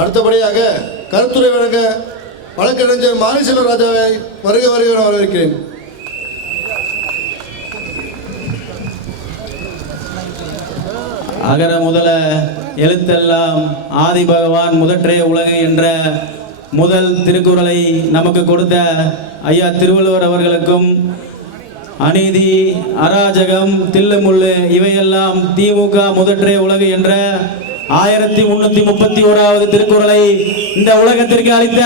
அடுத்தபடியாக கருத்துரை வழங்க வழக்கறிஞர் மாரிசெல்வராஜாவை வருக வருக வரவேற்கிறேன். அகர முதல எழுத்தெல்லாம் ஆதி பகவான் முதற்றே உலகு என்ற முதல் திருக்குறளை நமக்கு கொடுத்த ஐயா திருவள்ளுவர் அவர்களுக்கும், அநீதி, அராஜகம், தில்லுமுள்ளு இவையெல்லாம் திமுக முதற்றே உலகு என்ற 1331வது திருக்குறளை இந்த உலகத்திற்கு அளித்த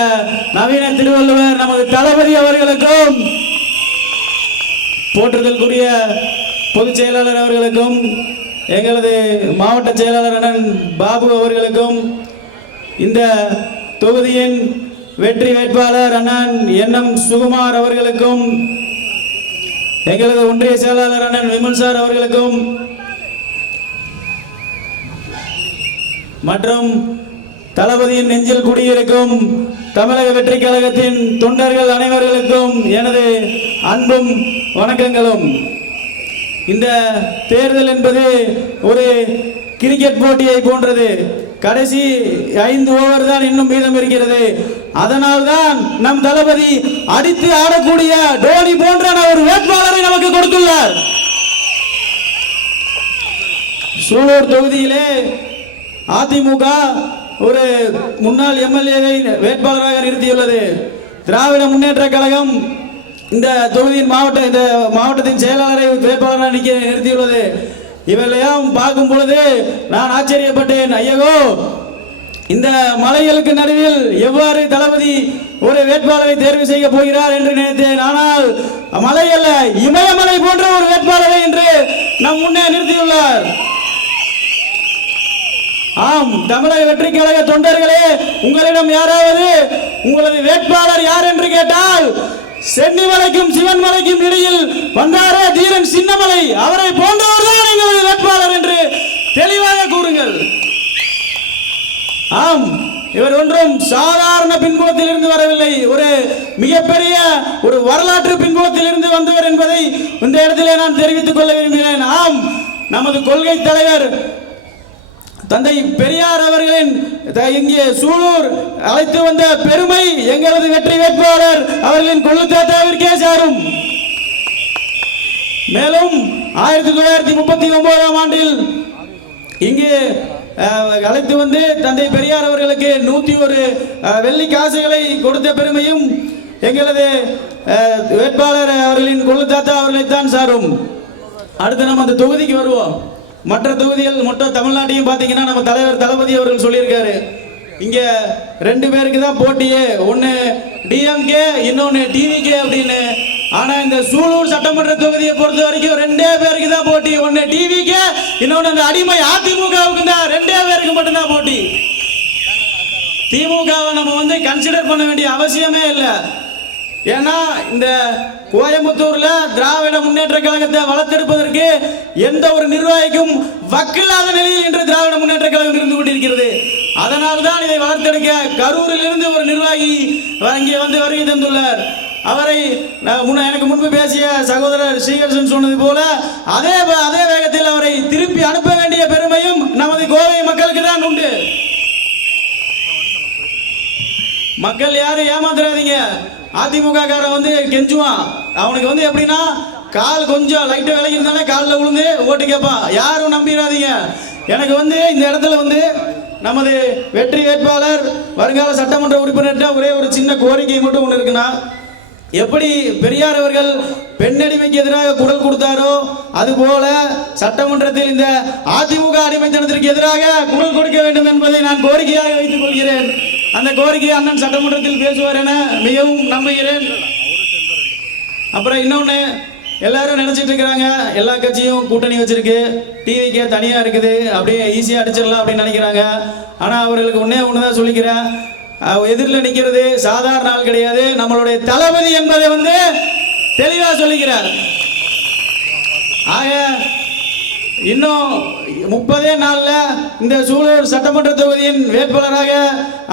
நவீன திருவள்ளுவர் நமது தளபதி அவர்களுக்கும், போற்றுதலுக்குரிய பொதுச் செயலாளர் அவர்களுக்கும், எங்களது மாவட்ட செயலாளர் அண்ணன் பாபு அவர்களுக்கும், இந்த தொகுதியின் வெற்றி வேட்பாளர் அண்ணன் என்எம் சுகுமார் அவர்களுக்கும், எங்களது ஒன்றிய செயலாளர் அண்ணன் விமல் சார் அவர்களுக்கும் மற்றும் தளபதியின் நெஞ்சில் குடியிருக்கும் தமிழக வெற்றி கழகத்தின் தொண்டர்கள் அனைவர்களுக்கும் எனது அன்பும் வணக்கங்களும். இந்த தேர்தல் என்பது ஒரு கிரிக்கெட் போட்டியை போன்றது. கடைசி 5 ஓவர் தான் இன்னும் மீதம் இருக்கிறது. அதனால் தான் நம் தளபதி அடித்து ஆடக்கூடிய டோனி போன்ற ஒரு வேட்பாளரை நமக்கு கொடுத்துள்ளார். சூலூர் தொகுதியிலே அதிமுக ஒரு முன்னாள் எம்எல்ஏவை வேட்பாளராக நிறுத்தியுள்ளது. திராவிட முன்னேற்ற கழகம் இந்த தொகுதியின் மாவட்டத்தின் செயலாளரை வேட்பாளராக நிறுத்தியுள்ளது. இவெல்லாம் பார்க்கும் பொழுது நான் ஆச்சரியப்பட்டேன். ஐயோ, இந்த மலைகளுக்கு நடுவில் எவ்வாறு தளபதி ஒரு வேட்பாளரை தேர்வு செய்ய போகிறார் என்று நினைத்தேன். ஆனால் மலை அல்ல, இமயமலை போன்ற ஒரு வேட்பாளரை என்று நம் முன்னே நிறுத்தியுள்ளார். ஆம், தமிழக வெற்றி கழக தொண்டர்களே, உங்களிடம் யாராவது உங்களது வேட்பாளர் யார் என்று கேட்டால், சென்னிமலைக்கும் சிவன்மலைக்கும் இடையில் வந்தாரே தீரன் சின்னமலை, அவரை போன்றவர் தான் எங்களது வேட்பாளர் என்று தெளிவாக கூறுங்கள். ஆம், இவர் ஒன்றும் சாதாரண பின்புலத்தில் இருந்து வரவில்லை, ஒரு மிகப்பெரிய ஒரு வரலாற்று பின்புலத்தில் இருந்து வந்தவர் என்பதை இந்த இடத்திலே நான் தெரிவித்துக் கொள்ள விரும்புகிறேன். ஆம், நமது கொள்கை தலைவர் தந்தை பெரியார் அவர்களின் இங்கே சூலூர் அழைத்து வந்த பெருமை எங்களது வெற்றி வேட்பாளர் அவர்களின் கொள்ளு தாத்தாவிற்கே சாரும். மேலும் 1939ஆம் ஆண்டில் இங்கே அழைத்து வந்து தந்தை பெரியார் அவர்களுக்கு 101 வெள்ளி காசுகளை கொடுத்த பெருமையும் எங்களது வேட்பாளர் அவர்களின் கொள்ளு தாத்தா அவர்களைத்தான் சாரும். அடுத்து நம்ம அந்த தொகுதிக்கு வருவோம். மற்ற தொகுதிகள் மொத்த தமிழ்நாட்டையும் பார்த்தீங்கன்னா நம்ம தலைவர் தளபதி அவர்கள் சொல்லியிருக்காரு, இங்கே 2 பேருக்கு தான் போட்டியே, ஒன்று டிஎம்கே இன்னொன்று டிவிகே அப்படின்னு. ஆனால் இந்த சூலூர் சட்டமன்ற தொகுதியை பொறுத்த வரைக்கும் 2 பேருக்கு தான் போட்டி, ஒன்று டிவிகே இன்னொன்று அந்த அடிமை அதிமுகவுக்கு தான். 2 பேருக்கு மட்டும்தான் போட்டி. திமுகவை நம்ம கன்சிடர் பண்ண வேண்டிய அவசியமே இல்லை. ஏன்னா இந்த கோயம்புத்தூர்ல திராவிட முன்னேற்ற கழகத்தை வளர்த்தெடுப்பதற்கு எந்த ஒரு நிர்வாகிக்கும் வக்கில்லாத நிலையில் இன்று திராவிட முன்னேற்ற கழகம் இருந்து கொண்டிருக்கிறது. அதனால்தான் இதை வளர்த்தெடுக்க கரூரில் இருந்து ஒரு நிர்வாகி இங்கே வருகை தந்துள்ளார். அவரை எனக்கு முன்பு பேசிய சகோதரர் ஸ்ரீகர்ஷன் சொன்னது போல அதே வேகத்தில் அவரை திருப்பி அனுப்ப வேண்டிய பெருமையும் நமது கோவை மக்களுக்கு தான் உண்டு. மக்கள் யாரும் ஏமாந்துடாதீங்க. அதிமுக காரன் கெஞ்சுவான், அவனுக்கு எப்படின்னா கால் கொஞ்சம் லைட்டாக விலகி இருந்தாலே காலில் விழுந்து ஓட்டு கேட்பான். யாரும் நம்பிடாதீங்க. எனக்கு இந்த இடத்துல நமது வெற்றி வேட்பாளர் வருங்கால சட்டமன்ற உறுப்பினர்கிட்ட ஒரே ஒரு சின்ன கோரிக்கை மட்டும் ஒன்று இருக்குன்னா, எப்படி பெரியார் அவர்கள் பெண்ணடிமைக்கு எதிராக குரல் கொடுத்தாரோ அதுபோல சட்டமன்றத்தில் இந்த அதிமுக அடிமைத்தனத்திற்கு எதிராக குரல் கொடுக்க வேண்டும் என்பதை நான் கோரிக்கையாக வைத்துக் கொள்கிறேன். அந்த கோரிக்கையை அண்ணன் சட்டமன்றத்தில் பேசுவார் என மிகவும் நம்புகிறேன். அப்புறம் இன்னொன்று, எல்லாரும் நினைச்சிட்டு இருக்கிறாங்க எல்லா கட்சியும் கூட்டணி வச்சிருக்கு, டிவிக்கே தனியாக இருக்குது, அப்படியே ஈஸியாக அடிச்சிடலாம் அப்படின்னு நினைக்கிறாங்க. ஆனால் அவர்களுக்கு ஒன்று தான் சொல்லிக்கிறேன், எதிரில் நிற்கிறது சாதாரண ஆள் கிடையாது, நம்மளுடைய தளபதி என்பதை தெளிவாக சொல்லிக்கிறார். ஆக இன்னும் 30 நாளில் இந்த சூலூர் சட்டமன்ற தொகுதியின் வேட்பாளராக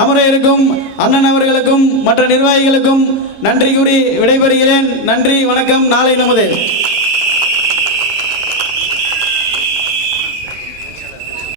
அமர இருக்கும் அண்ணன் அவர்களுக்கும் மற்ற நிர்வாகிகளுக்கும் நன்றி கூறி விடைபெறுகிறேன். நன்றி, வணக்கம். நாளை நமது